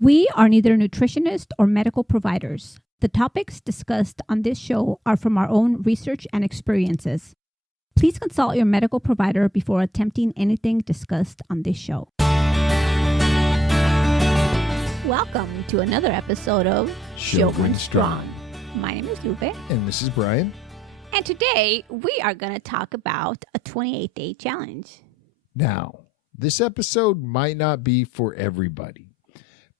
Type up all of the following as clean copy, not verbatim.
We are neither nutritionists or medical providers. The topics discussed on this show are from our own research and experiences. Please consult your medical provider before attempting anything discussed on this show. Welcome to another episode of Sjogren Strong. My name is Lupe. And this is Brian. And today we are going to talk about a 28-day challenge. Now, this episode might not be for everybody,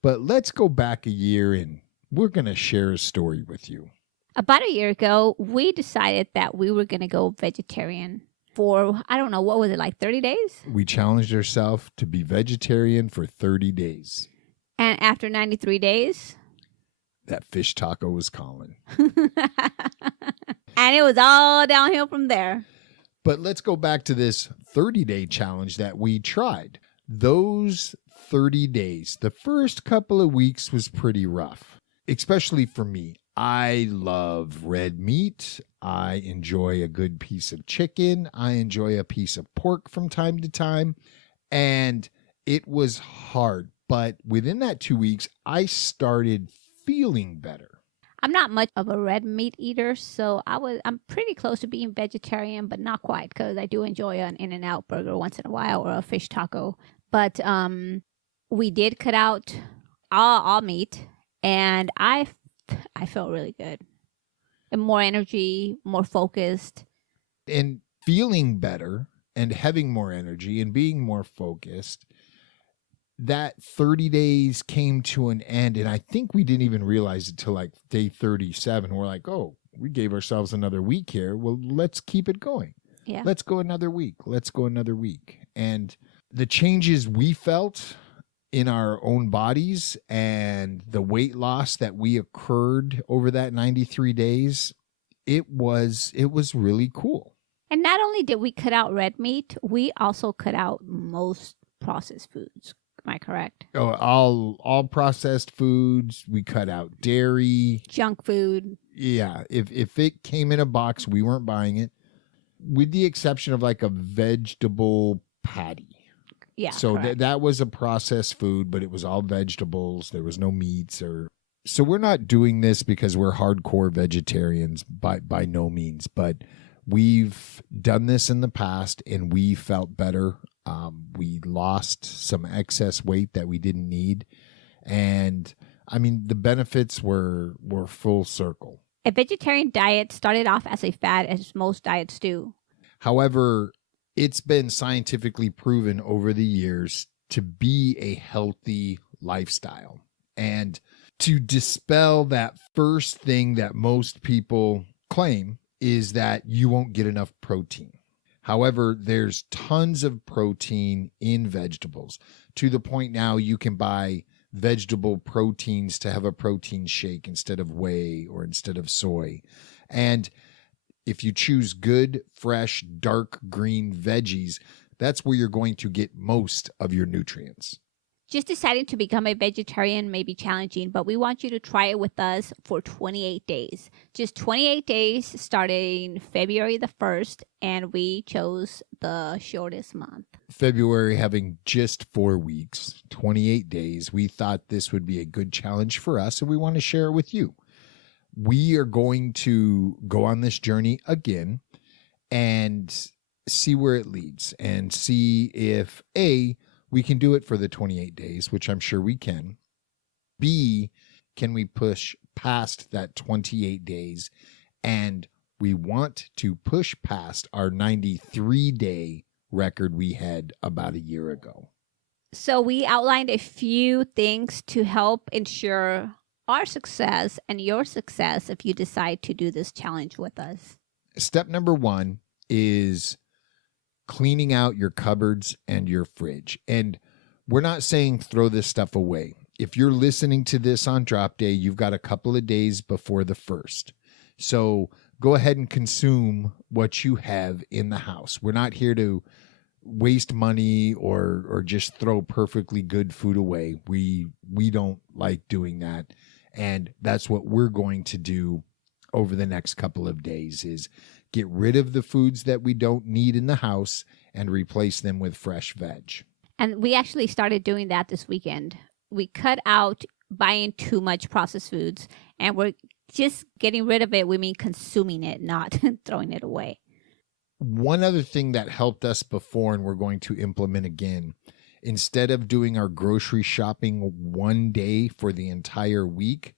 but let's go back a year and we're going to share a story with you. About a year ago, we decided that we were going to go vegetarian for, I don't know, what was it, like 30 days? We challenged ourselves to be vegetarian for 30 days. And after 93 days, that fish taco was calling. And it was all downhill from there. But let's go back to this 30-day challenge that we tried. Those 30 days, the first couple of weeks was pretty rough, especially for me. I love red meat. I enjoy a good piece of chicken. I enjoy a piece of pork from time to time. And it was hard. But within that 2 weeks, I started feeling better. I'm not much of a red meat eater, so I'm pretty close to being vegetarian, but not quite, because I do enjoy an In-N-Out burger once in a while or a fish taco. But we did cut out all meat, and I felt really good. And more energy, more focused. And feeling better and having more energy and being more focused, that 30 days came to an end. And I think we didn't even realize it till like day 37. We're like, oh, we gave ourselves another week here. Well, let's keep it going. Yeah. Let's go another week. Let's go another week. And the changes we felt in our own bodies and the weight loss that we occurred over that 93 days, it was really cool. And not only did we cut out red meat, we also cut out most processed foods. Am I correct? Oh, all processed foods. We cut out dairy, junk food. Yeah, if it came in a box, we weren't buying it, with the exception of like a vegetable patty. Yeah. So that was a processed food, but it was all vegetables. There was no meats so we're not doing this because we're hardcore vegetarians by no means, but we've done this in the past and we felt better. We lost some excess weight that we didn't need. And I mean, the benefits were full circle. A vegetarian diet started off as a fad, as most diets do. However, it's been scientifically proven over the years to be a healthy lifestyle. And to dispel that first thing that most people claim is that you won't get enough protein. However, there's tons of protein in vegetables, to the point now you can buy vegetable proteins to have a protein shake instead of whey or instead of soy. And if you choose good, fresh, dark green veggies, that's where you're going to get most of your nutrients. Just deciding to become a vegetarian may be challenging, but we want you to try it with us for 28 days. Just 28 days starting February the 1st, and we chose the shortest month. February having just 4 weeks, 28 days, we thought this would be a good challenge for us, and we want to share it with you. We are going to go on this journey again and see where it leads and see if A, we can do it for the 28 days, which I'm sure we can. B, can we push past that 28 days? And we want to push past our 93-day record we had about a year ago. So we outlined a few things to help ensure our success and your success if you decide to do this challenge with us. Step number 1 is cleaning out your cupboards and your fridge. And we're not saying throw this stuff away. If you're listening to this on drop day, you've got a couple of days before the 1st. So go ahead and consume what you have in the house. We're not here to waste money or just throw perfectly good food away. We don't like doing that. And that's what we're going to do over the next couple of days is get rid of the foods that we don't need in the house and replace them with fresh veg. And we actually started doing that this weekend. we cut out buying too much processed foods, and we're just getting rid of it. We mean consuming it, not throwing it away. One other thing that helped us before, and we're going to implement again, instead of doing our grocery shopping one day for the entire week,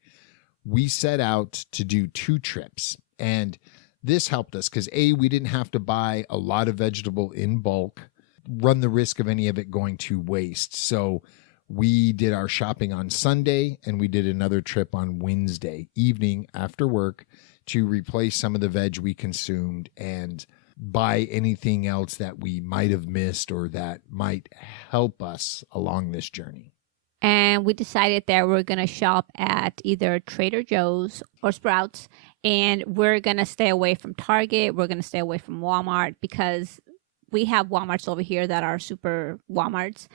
we set out to do 2 trips. And this helped us because we didn't have to buy a lot of vegetable in bulk, run the risk of any of it going to waste. So we did our shopping on Sunday, and we did another trip on Wednesday evening after work to replace some of the veg we consumed and buy anything else that we might have missed or that might help us along this journey. And we decided that we're going to shop at either Trader Joe's or Sprouts, and we're going to stay away from Target. We're going to stay away from Walmart because we have Walmarts over here that are super Walmarts,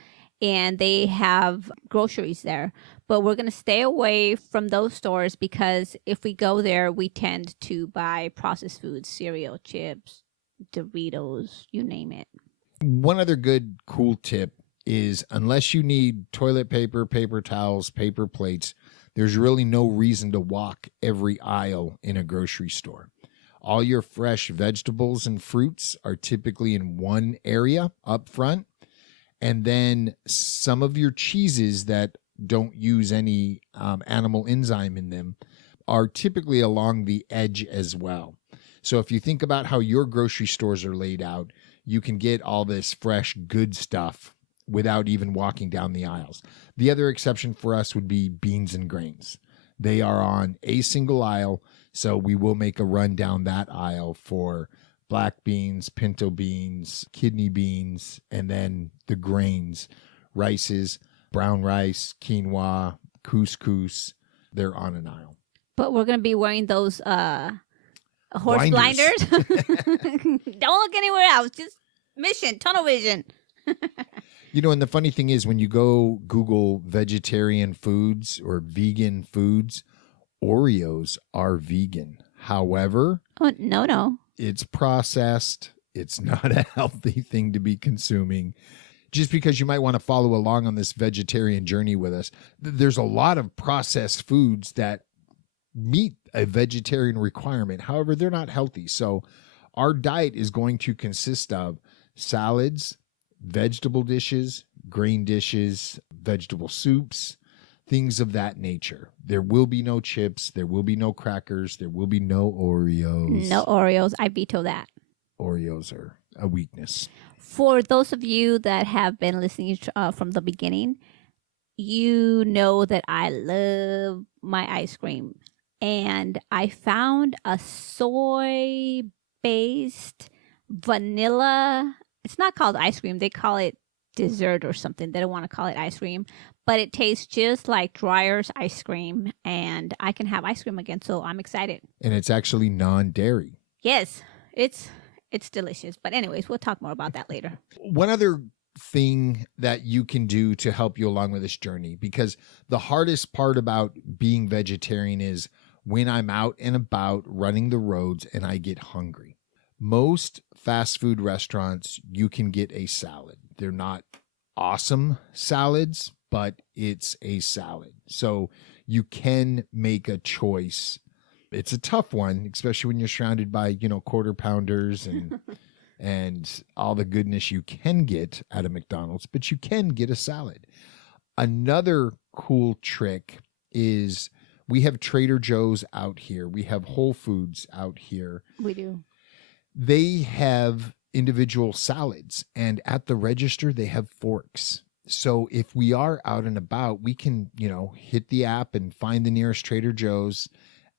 and they have groceries there. But we're going to stay away from those stores because if we go there, we tend to buy processed foods, cereal, chips, Doritos, you name it. One other good, cool tip is unless you need toilet paper, paper towels, paper plates, there's really no reason to walk every aisle in a grocery store. All your fresh vegetables and fruits are typically in one area up front. And then some of your cheeses that don't use any animal enzyme in them are typically along the edge as well. So if you think about how your grocery stores are laid out, you can get all this fresh, good stuff without even walking down the aisles. The other exception for us would be beans and grains. They are on a single aisle, so we will make a run down that aisle for black beans, pinto beans, kidney beans, and then the grains, rices, brown rice, quinoa, couscous. They're on an aisle. But we're going to be wearing those horse blinders. Don't look anywhere else. Just mission, tunnel vision. You know, and the funny thing is when you go Google vegetarian foods or vegan foods, Oreos are vegan. However, no. It's processed. It's not a healthy thing to be consuming. Just because you might want to follow along on this vegetarian journey with us, there's a lot of processed foods that meet a vegetarian requirement. However, they're not healthy. So our diet is going to consist of salads, vegetable dishes, grain dishes, vegetable soups, things of that nature. There will be no chips. There will be no crackers. There will be no Oreos. No Oreos. I veto that. Oreos are a weakness. For those of you that have been listening from the beginning, you know that I love my ice cream. And I found a soy-based vanilla. It's not called ice cream. They call it dessert or something. They don't want to call it ice cream. But it tastes just like Dreyer's ice cream. And I can have ice cream again, so I'm excited. And it's actually non-dairy. Yes, it's delicious. But anyways, we'll talk more about that later. One other thing that you can do to help you along with this journey, because the hardest part about being vegetarian is when I'm out and about running the roads and I get hungry. Most fast food restaurants, you can get a salad. They're not awesome salads, but it's a salad. So you can make a choice. It's a tough one, especially when you're surrounded by, quarter pounders and all the goodness you can get at a McDonald's, but you can get a salad. Another cool trick is we have Trader Joe's out here. We have Whole Foods out here. We do. They have individual salads, and at the register, they have forks. So if we are out and about, we can, hit the app and find the nearest Trader Joe's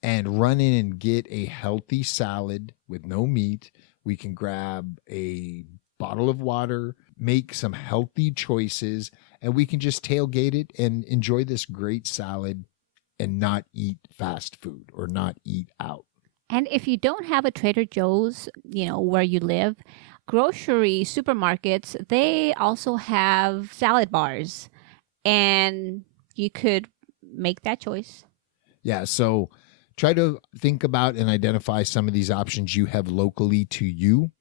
and run in and get a healthy salad with no meat. We can grab a bottle of water, make some healthy choices, and we can just tailgate it and enjoy this great salad and not eat fast food or not eat out. And if you don't have a Trader Joe's, where you live, grocery supermarkets, they also have salad bars, and you could make that choice. Yeah, so try to think about and identify some of these options you have locally to you.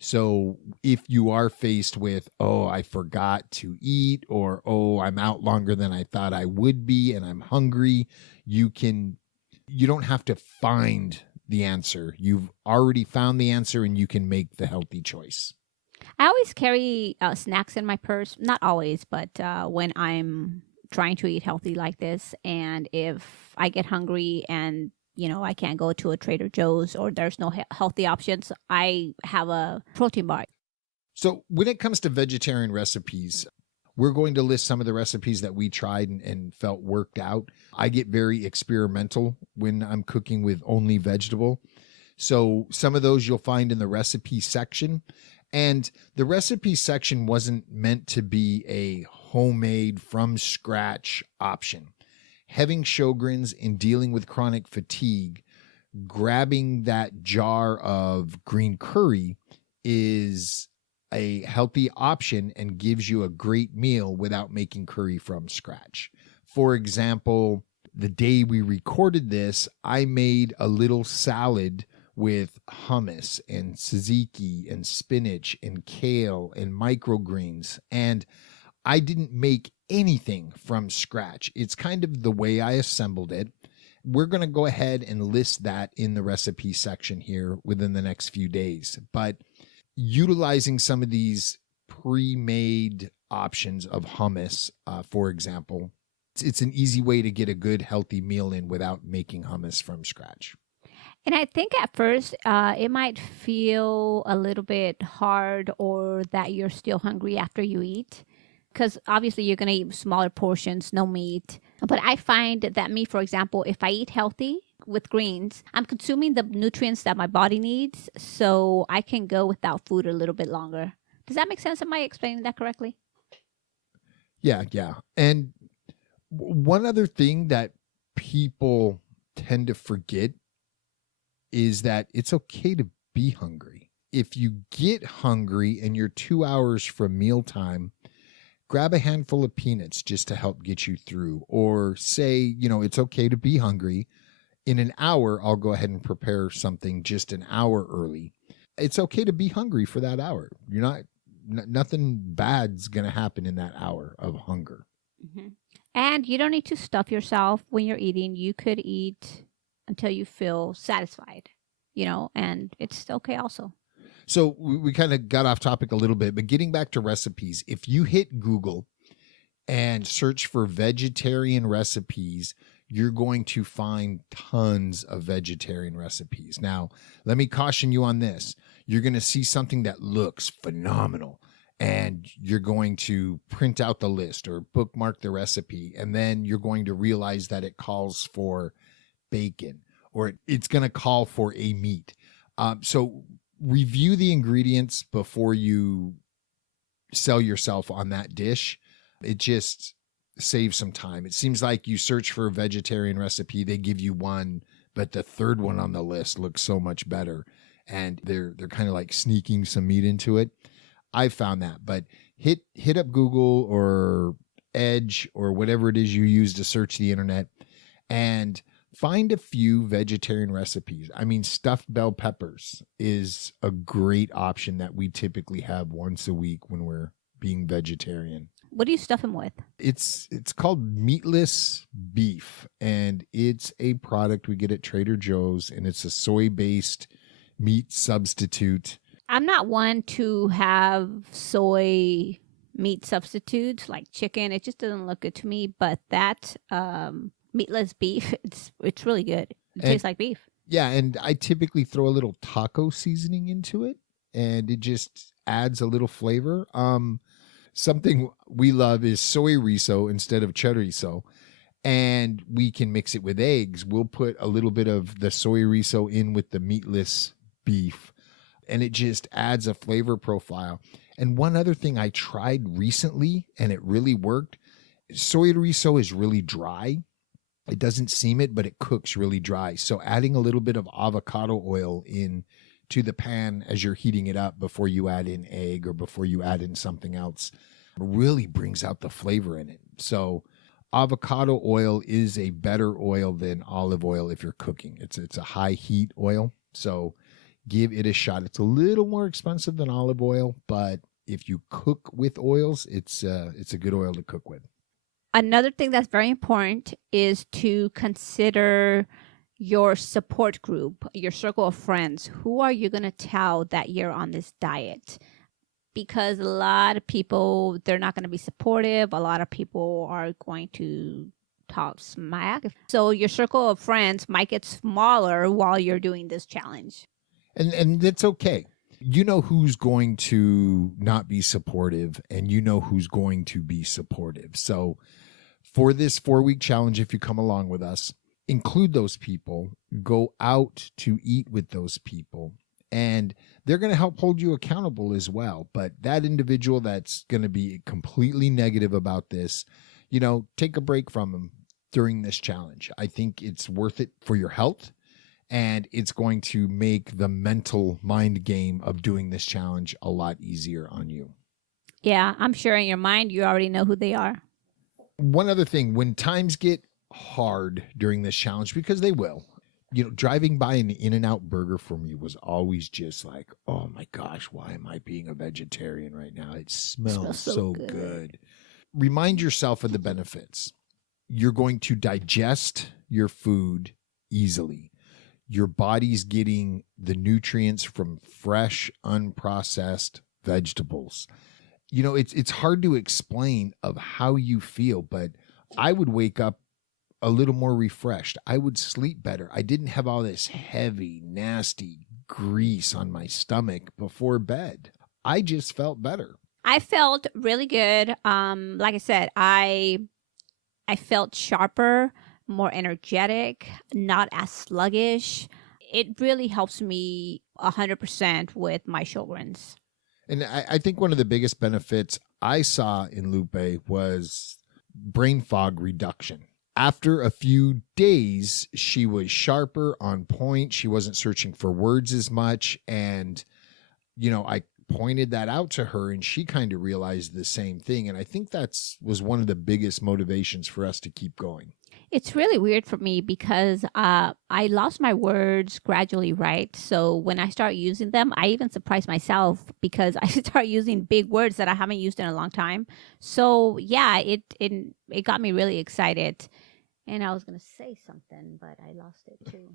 So if you are faced with, oh, I forgot to eat, or, oh, I'm out longer than I thought I would be and I'm hungry, you don't have to find the answer. You've already found the answer and you can make the healthy choice. I always carry snacks in my purse. Not always, but when I'm trying to eat healthy like this, and if I get hungry and I can't go to a Trader Joe's or there's no healthy options, I have a protein bar. So when it comes to vegetarian recipes, we're going to list some of the recipes that we tried and felt worked out. I get very experimental when I'm cooking with only vegetable. So some of those you'll find in the recipe section. And the recipe section wasn't meant to be a homemade from scratch option. Having Sjogren's and dealing with chronic fatigue, grabbing that jar of green curry is a healthy option and gives you a great meal without making curry from scratch. For example, the day we recorded this, I made a little salad with hummus and tzatziki and spinach and kale and microgreens. And I didn't make anything from scratch. It's kind of the way I assembled it. We're going to go ahead and list that in the recipe section here within the next few days. But utilizing some of these pre-made options of hummus, for example, it's an easy way to get a good healthy meal in without making hummus from scratch. And I think at first it might feel a little bit hard or that you're still hungry after you eat. Because obviously you're going to eat smaller portions, no meat. But I find that me, for example, if I eat healthy with greens, I'm consuming the nutrients that my body needs. So I can go without food a little bit longer. Does that make sense? Am I explaining that correctly? Yeah. And one other thing that people tend to forget is that it's okay to be hungry. If you get hungry and you're 2 hours from mealtime, grab a handful of peanuts just to help get you through. Or say, it's okay to be hungry. In an hour, I'll go ahead and prepare something just an hour early. It's okay to be hungry for that hour. Nothing bad's going to happen in that hour of hunger. Mm-hmm. And you don't need to stuff yourself when you're eating. You could eat until you feel satisfied, and it's okay also. So we kind of got off topic a little bit, but getting back to recipes, if you hit Google and search for vegetarian recipes, you're going to find tons of vegetarian recipes. Now, let me caution you on this. You're going to see something that looks phenomenal, and you're going to print out the list or bookmark the recipe, and then you're going to realize that it calls for bacon or it's going to call for a meat. So review the ingredients before you sell yourself on that dish. It just saves some time. It seems like you search for a vegetarian recipe, they give you one, but the third one on the list looks so much better, and they're kind of like sneaking some meat into it. I've found that, but hit up Google or Edge or whatever it is you use to search the internet and find a few vegetarian recipes. I mean, stuffed bell peppers is a great option that we typically have once a week when we're being vegetarian. What do you stuff them with? It's called meatless beef, and it's a product we get at Trader Joe's, and it's a soy-based meat substitute. I'm not one to have soy meat substitutes like chicken. It just doesn't look good to me, but that meatless beef, it's really good. It tastes like beef. Yeah, and I typically throw a little taco seasoning into it, and it just adds a little flavor. Something we love is soy riso instead of chorizo, and we can mix it with eggs. We'll put a little bit of the soy riso in with the meatless beef, and it just adds a flavor profile. And one other thing I tried recently, and it really worked, soy riso is really dry. It doesn't seem it, but it cooks really dry. So adding a little bit of avocado oil in to the pan as you're heating it up before you add in egg or before you add in something else really brings out the flavor in it. So avocado oil is a better oil than olive oil if you're cooking. It's a high heat oil. So give it a shot. It's a little more expensive than olive oil, but if you cook with oils, it's a good oil to cook with. Another thing that's very important is to consider your support group, your circle of friends. Who are you going to tell that you're on this diet? Because a lot of people, they're not going to be supportive. A lot of people are going to talk smack. So your circle of friends might get smaller while you're doing this challenge. And that's okay. You know who's going to not be supportive, and you know who's going to be supportive. So for this 4-week challenge, if you come along with us, include those people, go out to eat with those people, and they're going to help hold you accountable as well. But that individual that's going to be completely negative about this, take a break from them during this challenge. I think it's worth it for your health, and it's going to make the mental mind game of doing this challenge a lot easier on you. Yeah, I'm sure in your mind you already know who they are. One other thing, when times get hard during this challenge, because they will, driving by an In-N-Out burger for me was always just like, oh my gosh, why am I being a vegetarian right now? It smells so good. Remind yourself of the benefits. You're going to digest your food easily. Your body's getting the nutrients from fresh, unprocessed vegetables. It's hard to explain of how you feel, but I would wake up a little more refreshed. I would sleep better. I didn't have all this heavy, nasty grease on my stomach before bed. I just felt better. I felt really good. Like I said, I felt sharper, more energetic, not as sluggish. It really helps me 100% with my Sjogrens. And I think one of the biggest benefits I saw in Lupe was brain fog reduction. After a few days, she was sharper, on point. She wasn't searching for words as much. And, I pointed that out to her, and she kind of realized the same thing. And I think was one of the biggest motivations for us to keep going. It's really weird for me because I lost my words gradually, right? So when I start using them, I even surprise myself because I start using big words that I haven't used in a long time. So yeah, it got me really excited. And I was going to say something, but I lost it too.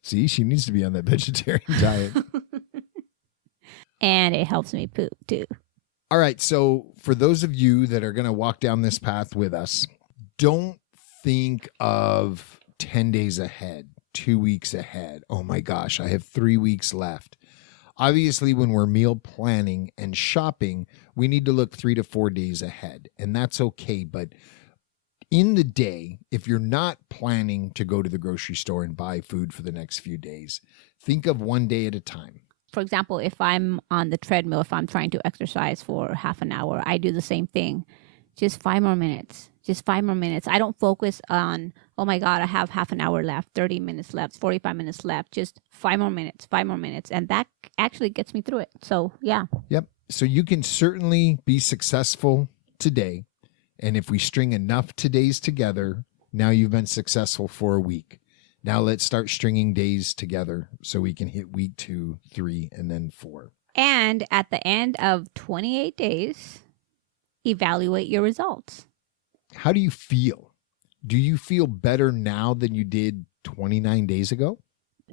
See, she needs to be on that vegetarian diet. And it helps me poop too. All right. So for those of you that are going to walk down this path with us, don't think of 10 days ahead, 2 weeks ahead. Oh my gosh, I have 3 weeks left. Obviously, when we're meal planning and shopping, we need to look 3 to 4 days ahead, and that's okay. But in the day, if you're not planning to go to the grocery store and buy food for the next few days, think of 1 day at a time. For example, if I'm on the treadmill, if I'm trying to exercise for half an hour, I do the same thing. Just 5 more minutes. Just 5 more minutes. I don't focus on, oh my God, I have half an hour left, 30 minutes left, 45 minutes left. Just 5 more minutes, 5 more minutes. And that actually gets me through it. So, yeah. Yep. So you can certainly be successful today. And if we string enough todays together, now you've been successful for a week. Now let's start stringing days together so we can hit week 2, 3, and then 4. And at the end of 28 days, evaluate your results. How do you feel? Do you feel better now than you did 29 days ago?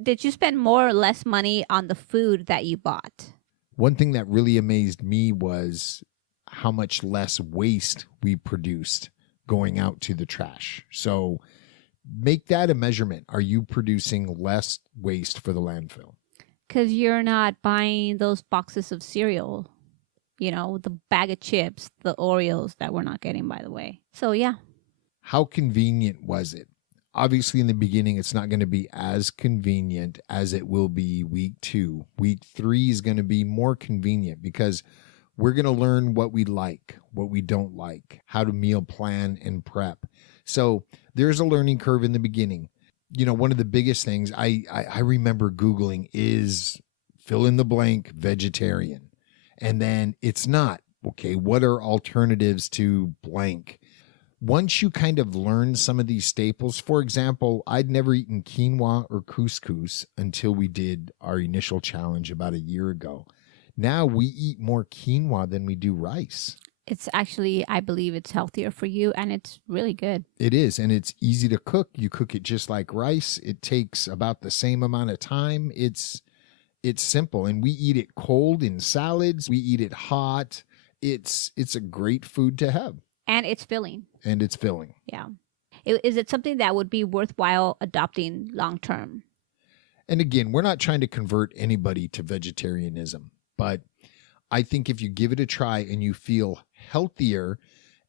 Did you spend more or less money on the food that you bought? One thing that really amazed me was how much less waste we produced going out to the trash. So make that a measurement. Are you producing less waste for the landfill? Because you're not buying those boxes of cereal, the bag of chips, the Oreos that we're not getting, by the way. So, yeah. How convenient was it? Obviously, in the beginning, it's not going to be as convenient as it will be week 2. Week 3 is going to be more convenient because we're going to learn what we like, what we don't like, how to meal plan and prep. So there's a learning curve in the beginning. One of the biggest things I remember Googling is fill in the blank vegetarian. And then it's not. Okay, what are alternatives to blank? once you kind of learn some of these staples, for example, I'd never eaten quinoa or couscous until we did our initial challenge about a year ago. Now we eat more quinoa than we do rice. It's actually, I believe it's healthier for you, and it's really good. It is, and it's easy to cook. You cook it just like rice. It takes about the same amount of time. It's simple, and we eat it cold in salads. We eat it hot. It's a great food to have. And it's filling. Yeah. Is it something that would be worthwhile adopting long term? And again, we're not trying to convert anybody to vegetarianism, but I think if you give it a try and you feel healthier,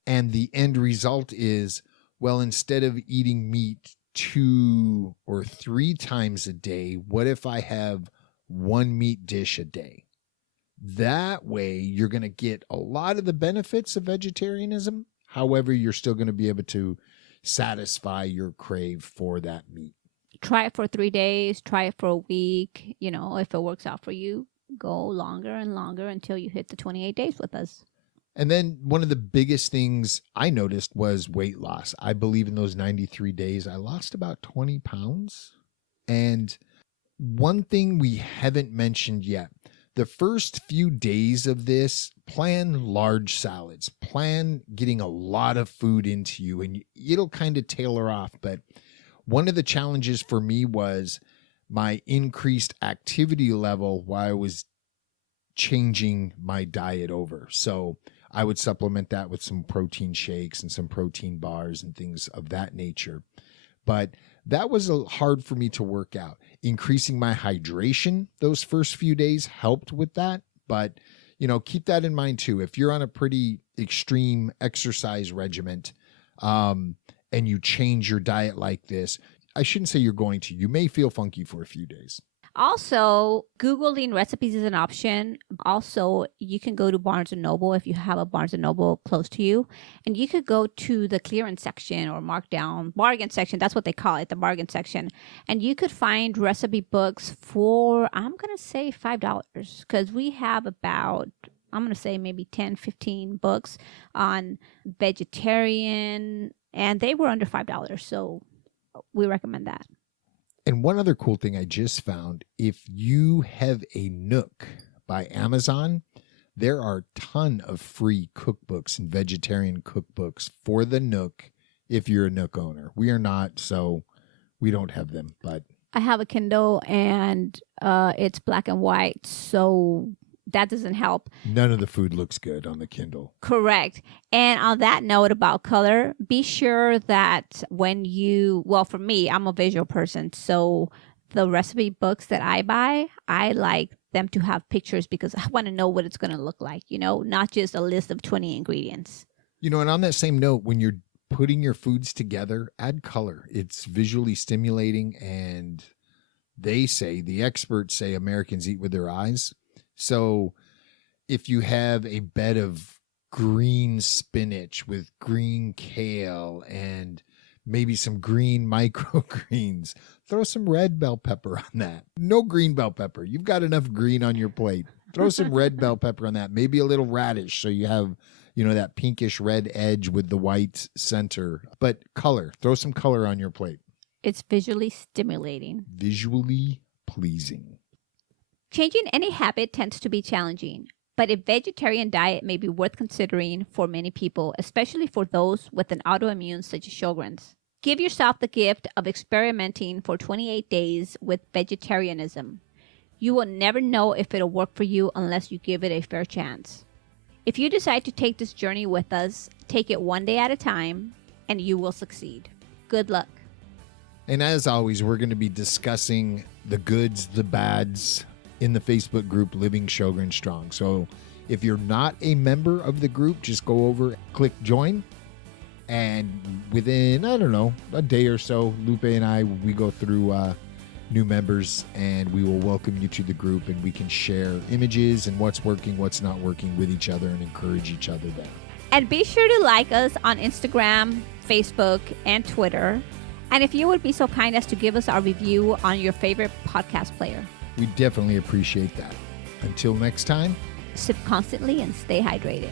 and the end result is, well, instead of eating meat 2 or 3 times a day, what if I have 1 meat dish a day? That way, you're going to get a lot of the benefits of vegetarianism. However, you're still going to be able to satisfy your crave for that meat. Try it for 3 days. Try it for a week. If it works out for you, go longer and longer until you hit the 28 days with us. And then one of the biggest things I noticed was weight loss. I believe in those 93 days, I lost about 20 pounds. And one thing we haven't mentioned yet, the first few days of this, plan large salads. Plan getting a lot of food into you, and it'll kind of tailor off. But one of the challenges for me was my increased activity level while I was changing my diet over. So I would supplement that with some protein shakes and some protein bars and things of that nature. But that was hard for me to work out. Increasing my hydration those first few days helped with that. But, keep that in mind too. If you're on a pretty extreme exercise regimen and you change your diet like this, I shouldn't say you're going to. You may feel funky for a few days. Also, Googling recipes is an option. Also, you can go to Barnes & Noble if you have a Barnes & Noble close to you. And you could go to the clearance section or markdown, bargain section. That's what they call it, the bargain section. And you could find recipe books for, I'm going to say $5. Because we have about, I'm going to say maybe 10, 15 books on vegetarian. And they were under $5. So we recommend that. And one other cool thing I just found, if you have a Nook by Amazon, there are a ton of free cookbooks and vegetarian cookbooks for the Nook if you're a Nook owner. We are not, so we don't have them. But I have a Kindle, and it's black and white, so that doesn't help. None of the food looks good on the Kindle. Correct. And on that note about color, be sure that for me, I'm a visual person. So the recipe books that I buy, I like them to have pictures because I want to know what it's going to look like, not just a list of 20 ingredients. And on that same note, when you're putting your foods together, add color. It's visually stimulating. And the experts say Americans eat with their eyes. So if you have a bed of green spinach with green kale and maybe some green microgreens, throw some red bell pepper on that. No green bell pepper. You've got enough green on your plate. Throw some red bell pepper on that. Maybe a little radish so you have, that pinkish red edge with the white center. But color. Throw some color on your plate. It's visually stimulating. Visually pleasing. Changing any habit tends to be challenging, but a vegetarian diet may be worth considering for many people, especially for those with an autoimmune such as Sjogren's. Give yourself the gift of experimenting for 28 days with vegetarianism. You will never know if it'll work for you unless you give it a fair chance. If you decide to take this journey with us, take it one day at a time, and you will succeed. Good luck. And as always, we're going to be discussing the goods, the bads, in the Facebook group Living Sjogren Strong. So if you're not a member of the group, just go over, click join, and within, a day or so, Lupe and I, we go through new members, and we will welcome you to the group, and we can share images and what's working, what's not working with each other, and encourage each other there. And be sure to like us on Instagram, Facebook, and Twitter. And if you would be so kind as to give us a review on your favorite podcast player. We definitely appreciate that. Until next time, sip constantly and stay hydrated.